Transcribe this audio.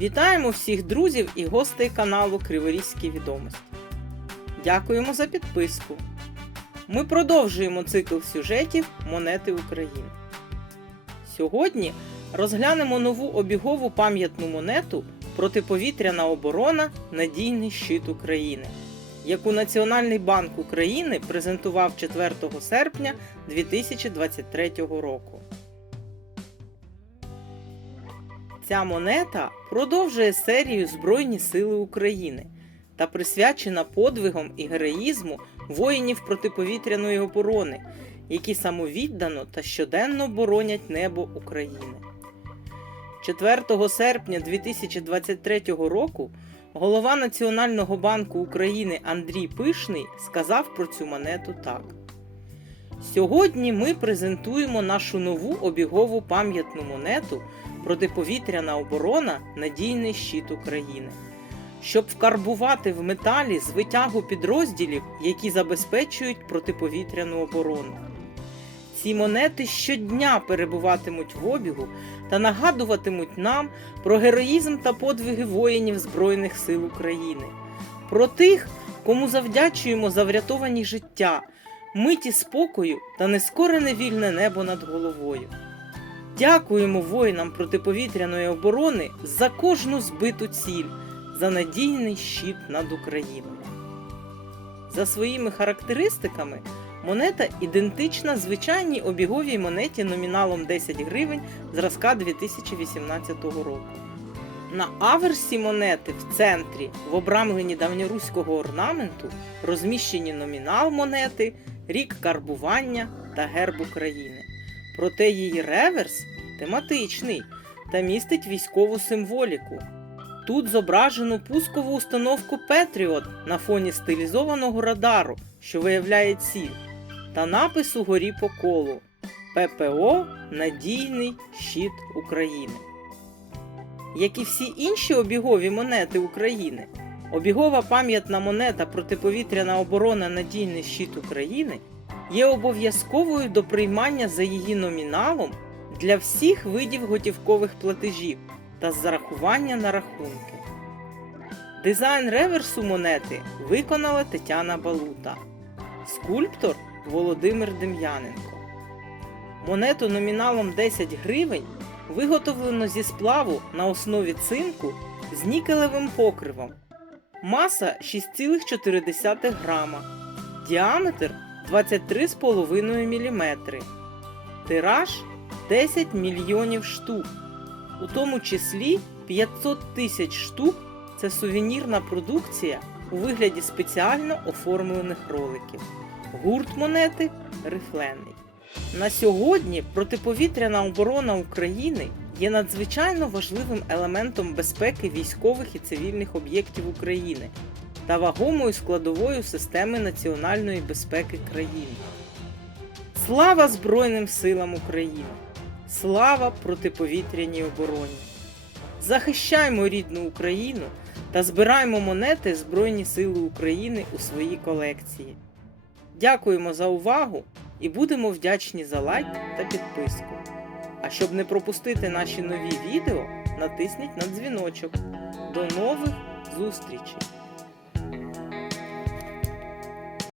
Вітаємо всіх друзів і гостей каналу Криворізькі відомості. Дякуємо за підписку. Ми продовжуємо цикл сюжетів Монети України. Сьогодні розглянемо нову обігову пам'ятну монету Протиповітряна оборона Надійний щит України, яку Національний банк України презентував 4 серпня 2023 року. Ця монета продовжує серію Збройні Сили України та присвячена подвигам і героїзму воїнів протиповітряної оборони, які самовіддано та щоденно боронять небо України. 4 серпня 2023 року голова Національного банку України Андрій Пишний сказав про цю монету так. Сьогодні ми презентуємо нашу нову обігову пам'ятну монету Протиповітряна оборона Надійний щит України, щоб вкарбувати в металі з витягу підрозділів, які забезпечують протиповітряну оборону. Ці монети щодня перебуватимуть в обігу та нагадуватимуть нам про героїзм та подвиги воїнів Збройних сил України, про тих, кому завдячуємо за врятовані життя, миті спокою та нескорене вільне небо над головою. Дякуємо воїнам протиповітряної оборони за кожну збиту ціль, за надійний щит над Україною. За своїми характеристиками монета ідентична звичайній обіговій монеті номіналом 10 гривень зразка 2018 року. На аверсі монети в центрі, в обрамленні давньоруського орнаменту, розміщені номінал монети, рік карбування та герб України. Проте її реверс тематичний та містить військову символіку. Тут зображено пускову установку Петріот на фоні стилізованого радару, що виявляє ціль, та напис угорі по колу ППО Надійний щит України. Як і всі інші обігові монети України, обігова пам'ятна монета протиповітряна оборона Надійний щит України є обов'язковою до приймання за її номіналом для всіх видів готівкових платежів та зарахування на рахунки. Дизайн реверсу монети виконала Тетяна Балута, скульптор Володимир Дем'яненко. Монету номіналом 10 гривень виготовлено зі сплаву на основі цинку з нікелевим покривом. Маса 6,4 грама, діаметр 23,5 мм, тираж 10 мільйонів штук, у тому числі 500 тисяч штук це сувенірна продукція у вигляді спеціально оформлених роликів. Гурт монети рифлений. На сьогодні протиповітряна оборона України є надзвичайно важливим елементом безпеки військових і цивільних об'єктів України та вагомою складовою системи національної безпеки країни. Слава Збройним силам України! Слава протиповітряній обороні! Захищаймо рідну Україну та збираймо монети Збройні Сили України у своїй колекції. Дякуємо за увагу і будемо вдячні за лайк та підписку. А щоб не пропустити наші нові відео, натисніть на дзвіночок. До нових зустрічей!